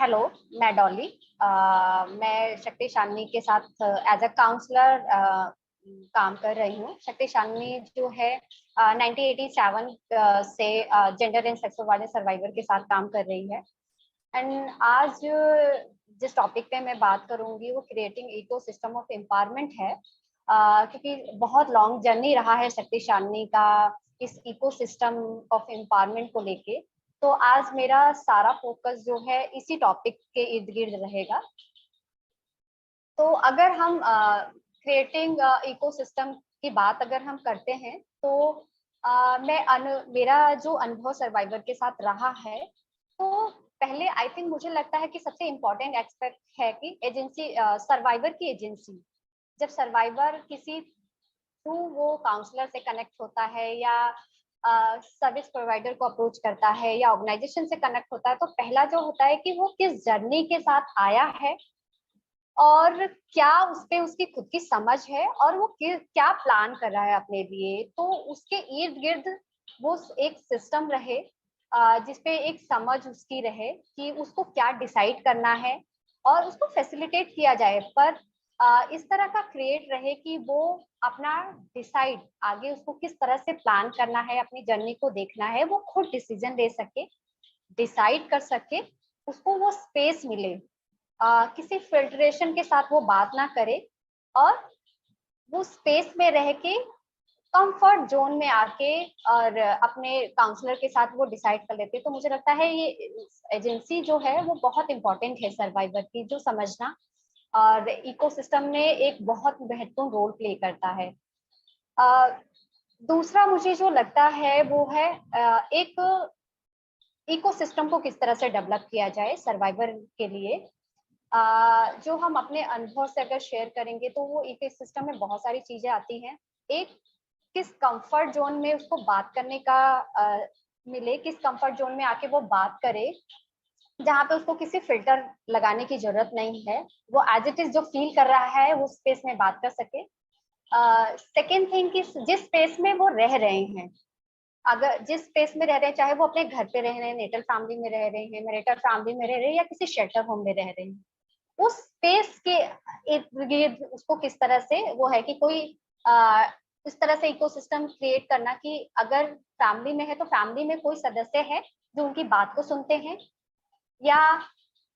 Hello, मैं डॉली। मैं शक्ति शाननी के साथ एज अ काउंसलर काम कर रही हूँ। शक्ति शाननी जो है 1987 से gender and sexual violence survivor के साथ काम कर रही है। एंड आज जिस टॉपिक पे मैं बात करूंगी वो क्रिएटिंग इकोसिस्टम ऑफ एम्पावरमेंट है, क्योंकि बहुत लॉन्ग जर्नी रहा है शक्ति शाननी का इस इकोसिस्टम ऑफ एम्पावरमेंट को लेके। तो आज मेरा सारा फोकस जो है इसी टॉपिक के इर्द गिर्द रहेगा। तो अगर हम क्रिएटिंग इकोसिस्टम की बात अगर हम करते हैं तो मेरा जो अनुभव सर्वाइवर के साथ रहा है, तो पहले आई थिंक मुझे लगता है कि सबसे इम्पोर्टेंट एक्सपेक्ट है कि एजेंसी, सर्वाइवर की एजेंसी। जब सर्वाइवर किसी थ्रू वो काउंसलर से कनेक्ट होता है या सर्विस प्रोवाइडर को अप्रोच करता है या ऑर्गेनाइजेशन से कनेक्ट होता है, तो पहला जो होता है कि वो किस जर्नी के साथ आया है और क्या उस पे उसकी खुद की समझ है और वो क्या प्लान कर रहा है अपने लिए। तो उसके इर्द गिर्द वो एक सिस्टम रहे, जिसपे एक समझ उसकी रहे कि उसको क्या डिसाइड करना है और उसको फैसिलिटेट किया जाए। पर इस तरह का क्रिएट रहे कि वो अपना डिसाइड आगे उसको किस तरह से प्लान करना है, अपनी जर्नी को देखना है, वो खुद डिसीजन ले सके, डिसाइड कर सके, उसको वो स्पेस मिले, किसी फिल्ट्रेशन के साथ वो बात ना करे और वो स्पेस में रह के कंफर्ट जोन में आके और अपने काउंसलर के साथ वो डिसाइड कर लेते हैं। तो मुझे लगता है ये एजेंसी जो है वो बहुत इंपॉर्टेंट है सर्वाइवर की, जो समझना और इकोसिस्टम में एक बहुत महत्वपूर्ण रोल प्ले करता है। दूसरा मुझे जो लगता है वो है एक इकोसिस्टम को किस तरह से डेवलप किया जाए सर्वाइवर के लिए। जो हम अपने अनुभव से अगर शेयर करेंगे तो वो इकोसिस्टम में बहुत सारी चीजें आती हैं। एक, किस कंफर्ट जोन में उसको बात करने का मिले, किस कंफर्ट जोन में आके वो बात करे जहाँ पे उसको किसी फिल्टर लगाने की जरूरत नहीं है, वो एज इट इज जो फील कर रहा है वो स्पेस में बात कर सके। सेकेंड थिंग कि जिस स्पेस में वो रह रहे हैं, अगर जिस स्पेस में रह रहे हैं, चाहे वो अपने घर पे रह रहे हैं, नेटल फैमिली में रह रहे हैं, मैरिटल फैमिली में रह रहे हैं या किसी शेल्टर होम में रह रहे हैं, उस स्पेस के इर्द गिर्द उसको किस तरह से वो है कि कोई इस तरह से इकोसिस्टम क्रिएट करना कि अगर फैमिली में है तो फैमिली में कोई सदस्य है जो उनकी बात को सुनते हैं, या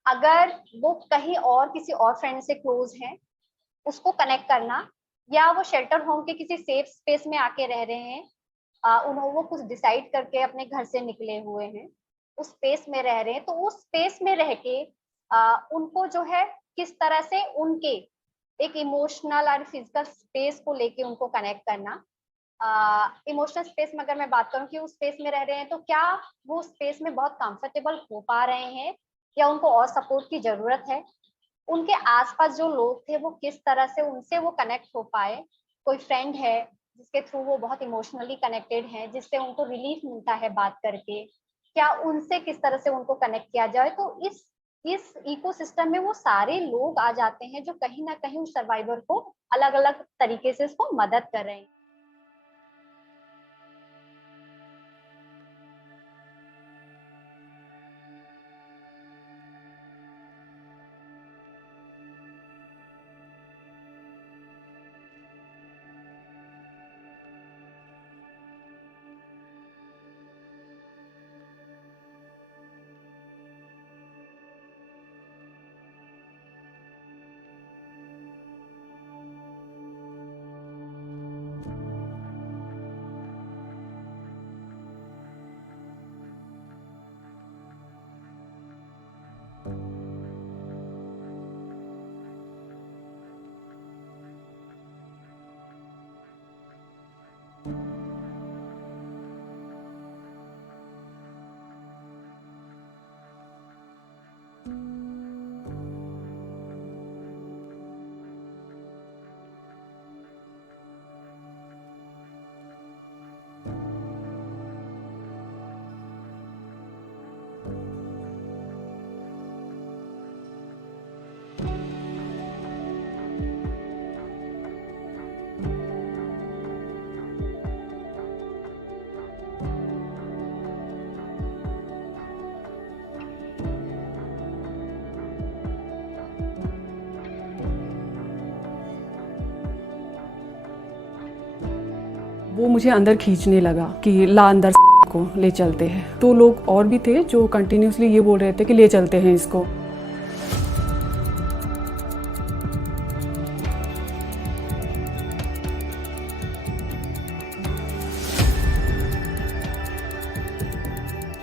अगर वो कहीं और किसी और फ्रेंड से क्लोज हैं उसको कनेक्ट करना, या वो शेल्टर होम के किसी सेफ स्पेस में आके रह रहे हैं, उन्होंने वो कुछ डिसाइड करके अपने घर से निकले हुए हैं, उस स्पेस में रह रहे हैं, तो उस स्पेस में रह के उनको जो है किस तरह से उनके एक इमोशनल और फिजिकल स्पेस को लेके उनको कनेक्ट करना। इमोशनल स्पेस में अगर मैं बात करूं कि उस स्पेस में रह रहे हैं तो क्या वो स्पेस में बहुत कंफर्टेबल हो पा रहे हैं या उनको और सपोर्ट की जरूरत है, उनके आसपास जो लोग थे वो किस तरह से उनसे वो कनेक्ट हो पाए, कोई फ्रेंड है जिसके थ्रू वो बहुत इमोशनली कनेक्टेड हैं, जिससे उनको रिलीफ मिलता है बात करके, क्या उनसे किस तरह से उनको कनेक्ट किया जाए। तो इस इकोसिस्टम में वो सारे लोग आ जाते हैं जो कहीं ना कहीं उस सर्वाइवर को अलग अलग तरीके से उसको मदद कर रहे हैं। वो मुझे अंदर खींचने लगा कि ला अंदर को ले चलते हैं। तो लोग और भी थे जो कंटिन्यूसली ये बोल रहे थे कि ले चलते हैं इसको।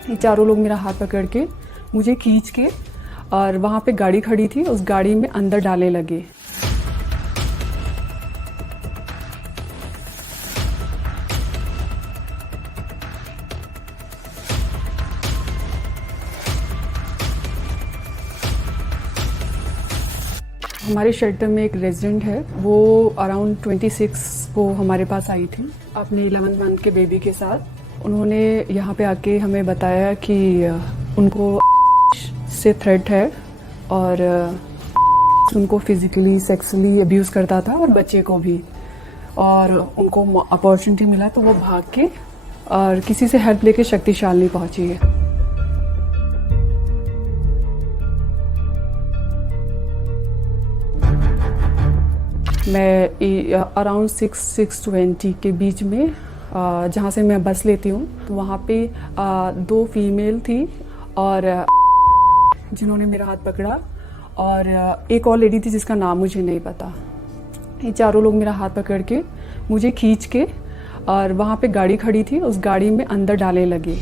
ये चारों लोग मेरा हाथ पकड़ के मुझे खींच के और वहाँ पे गाड़ी खड़ी थी, उस गाड़ी में अंदर डालने लगे। हमारे शेल्टर में एक रेजिडेंट है, वो अराउंड 26 को हमारे पास आई थी अपने 11 मंथ के बेबी के साथ। उन्होंने यहाँ पे आके हमें बताया कि उनको से थ्रेट है और उनको फिजिकली सेक्सुअली अब्यूज़ करता था और बच्चे को भी, और उनको अपॉर्चुनिटी मिला तो वो भाग के और किसी से हेल्प लेके शक्तिशाली पहुंची है। मैं अराउंड 6-6:20 के बीच में जहाँ से मैं बस लेती हूँ, तो वहाँ पे 2 फीमेल थी और जिन्होंने मेरा हाथ पकड़ा, और एक और लेडी थी जिसका नाम मुझे नहीं पता। ये चारों लोग मेरा हाथ पकड़ के मुझे खींच के और वहाँ पे गाड़ी खड़ी थी, उस गाड़ी में अंदर डालने लगे।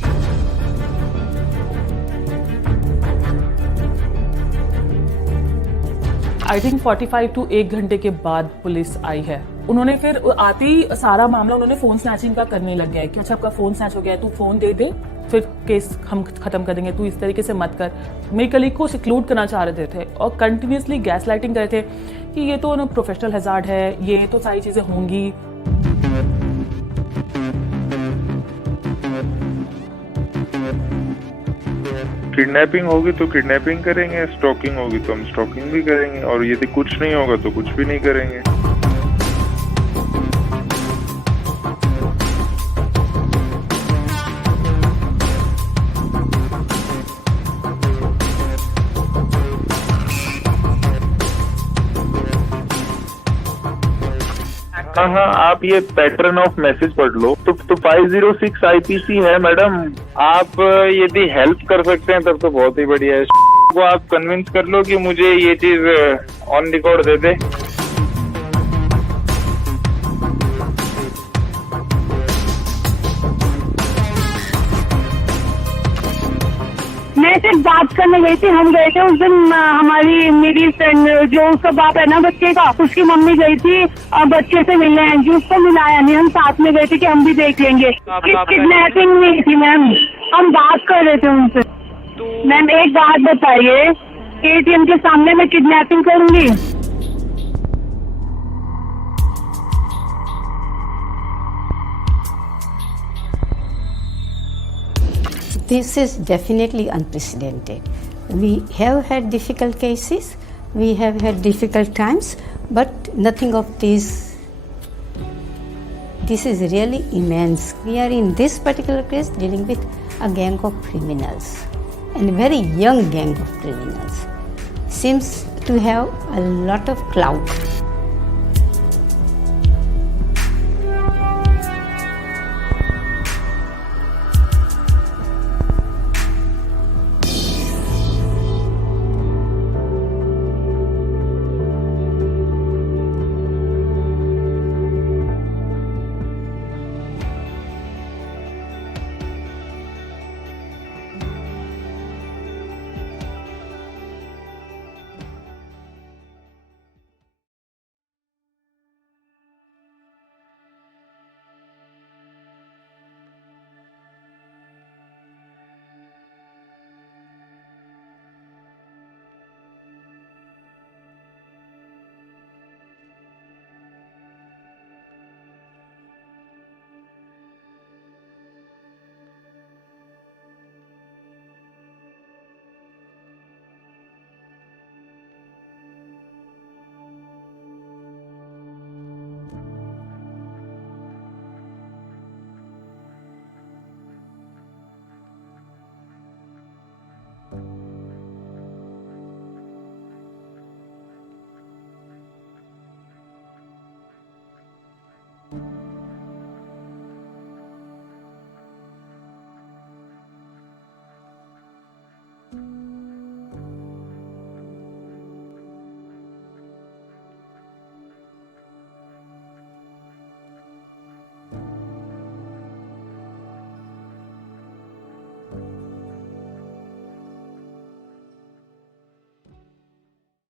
आई थिंक 45 to 1 घंटे के बाद पुलिस आई है। उन्होंने फिर आते ही सारा मामला उन्होंने फोन स्नैचिंग का करने लग गया है कि अच्छा आपका फोन स्नैच हो गया है, तू फोन दे दे फिर केस हम खत्म कर देंगे, तू इस तरीके से मत कर। मेरी कलीग को सिक्लूड करना चाह रहे थे और कंटिन्यूसली गैस लाइटिंग कर रहे थे कि ये तो ना प्रोफेशनल हैजार्ड है, ये तो सारी चीजें होंगी। किडनैपिंग होगी तो किडनैपिंग करेंगे, स्टॉकिंग होगी तो हम स्टॉकिंग भी करेंगे, और यदि कुछ नहीं होगा तो कुछ भी नहीं करेंगे। हाँ, आप ये पैटर्न ऑफ मैसेज पढ़ लो तो 506 आईपीसी है मैडम। आप यदि हेल्प कर सकते हैं तब तो बहुत ही बढ़िया है। को आप कन्विंस कर लो कि मुझे ये चीज ऑन रिकॉर्ड दे दे। मैं सिर्फ बात करने गई थी, हम गए थे उस दिन, हमारी मेरी फ्रेंड जो उसका बाप है ना बच्चे का, उसकी मम्मी गई थी बच्चे से मिलने, जो उसको मिलाया नहीं, हम साथ में गए थे कि हम भी देख लेंगे। किडनैपिंग नहीं थी मैम, हम बात कर रहे थे उनसे। मैम एक बात बताइए, एटीएम के सामने मैं किडनैपिंग करूंगी? This is definitely unprecedented. We have had difficult cases, we have had difficult times, but nothing of this. This is really immense. We are in this particular case dealing with a gang of criminals, and a very young gang of criminals. Seems to have a lot of clout.